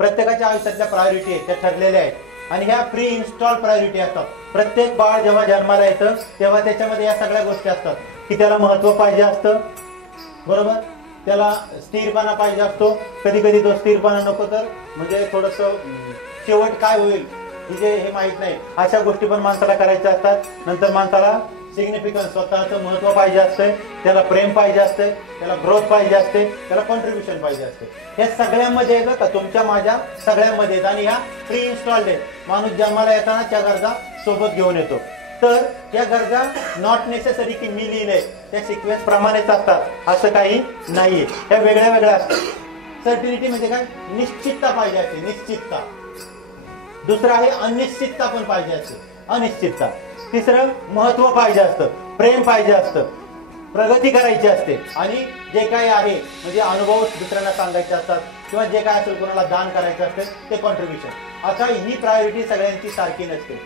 प्रत्येकाच्या आयुष्यातल्या प्रायोरिटी आहेत त्या ठरलेल्या आहेत आणि ह्या प्री इन्स्टॉल प्रायोरिटी असतात. प्रत्येक बाळ जेव्हा जन्माला येतं तेव्हा त्याच्यामध्ये या सगळ्या गोष्टी असतात की त्याला महत्व पाहिजे असतं, बरोबर, त्याला स्थिरपणा पाहिजे असतो. कधी कधी तो स्थिरपणा नको तर म्हणजे थोडस शेवट काय होईल हे माहित नाही, अशा गोष्टी पण माणसाला करायच्या असतात. नंतर माणसाला सिग्निफिकन्स स्वतःचं महत्व पाहिजे असते, त्याला प्रेम पाहिजे असते, त्याला ग्रोथ पाहिजे असते, त्याला कॉन्ट्रीब्युशन पाहिजे असते. हे सगळ्यांमध्ये येतं का, तुमच्या माझ्या सगळ्यांमध्ये येत आणि ह्या प्री इन्स्टॉल्ड आहेत. माणूस जन्माला येताना त्या गरजा सोबत घेऊन येतो. तर या गरजा नॉट नेसेसरी की मी लिहिलंय त्या सिक्वेन्स प्रमाणेच असतात असं काही नाहीये, त्या वेगळ्या वेगळ्या असतात. सर्टिनिटी म्हणजे काय, निश्चितता पाहिजे असते, निश्चितता. दुसरं आहे अनिश्चितता पण पाहिजे असते, अनिश्चितता. तिसरं महत्व पाहिजे असतं, प्रेम पाहिजे असतं, प्रगती करायची असते आणि जे काही आहे म्हणजे अनुभव दुसऱ्यांना सांगायचे असतात किंवा जे काय असेल कोणाला दान करायचं असते ते कॉन्ट्रीब्युशन. आता ही प्रायोरिटी सगळ्यांची सारखी नसते.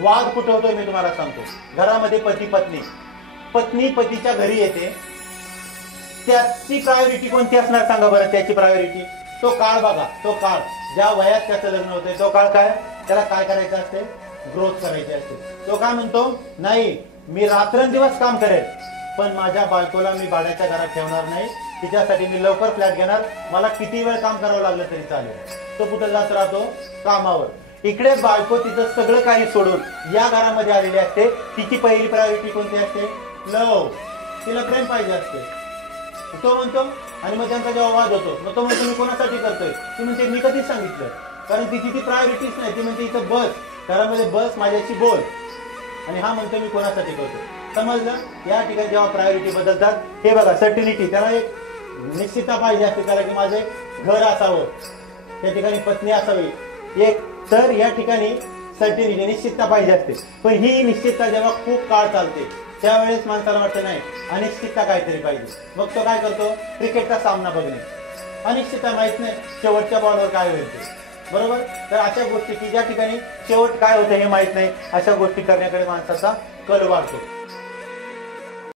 वाद कुठं होतोय मी तुम्हाला सांगतो. घरामध्ये पती पत्नी, पत्नी पतीच्या घरी येते, त्याची प्रायोरिटी कोणती असणार सांगा बरं. त्याची प्रायोरिटी तो काळ बघा, तो काळ ज्या वयात त्याचं लग्न होतंय तो काळ काय, त्याला काय करायचं असते, ग्रोथ करायची असते. तो काय म्हणतो, नाही मी रात्रंदिवस काम करेल पण माझ्या बायकोला मी भाड्याच्या घरात ठेवणार नाही, तिच्यासाठी मी लवकर फ्लॅट घेणार, मला किती वेळ काम करावं लागलं तरी चालेल. तो कुठे जात राहतो, कामावर. इकडे बायको तिचं सगळं काही सोडून या घरामध्ये आलेली असते. तिची पहिली प्रायोरिटी कोणती असते, लव, तिला प्रेम पाहिजे असते. तो म्हणतो आणि मग त्यांचा जेव्हा वाद होतो मग तो म्हणतो मी कोणासाठी करतोय, ती म्हणते मी कधीच सांगितलं, कारण तिची ती प्रायोरिटीच नाही. ती म्हणते इथं बस, घरामध्ये बस, माझ्याशी बोल, आणि हा म्हणतो मी कोणासाठी करतो. समजलं. या ठिकाणी जेव्हा प्रायोरिटी बदलतात, हे बघा सर्टिनिटी, त्याला एक निश्चितता पाहिजे असते, त्याला की माझे घर असावं, त्या ठिकाणी पत्नी असावी एक. तर या ठिकाणी सर्टिनिटी निश्चितता पाहिजे असते. पण ही निश्चितता जेव्हा खूप काळ चालते त्यावेळेस माणसाला वाटतं नाही अनिश्चितता काहीतरी पाहिजे. मग तो काय करतो, क्रिकेटचा सामना बघणे, अनिश्चितता माहित नाही शेवटच्या बॉलवर काय होईल ते, बरोबर. तर अशा गोष्टी की ज्या ठिकाणी शेवट काय होतं हे माहित नाही, अशा गोष्टी करण्याकडे माणसाचा कल वाढतो.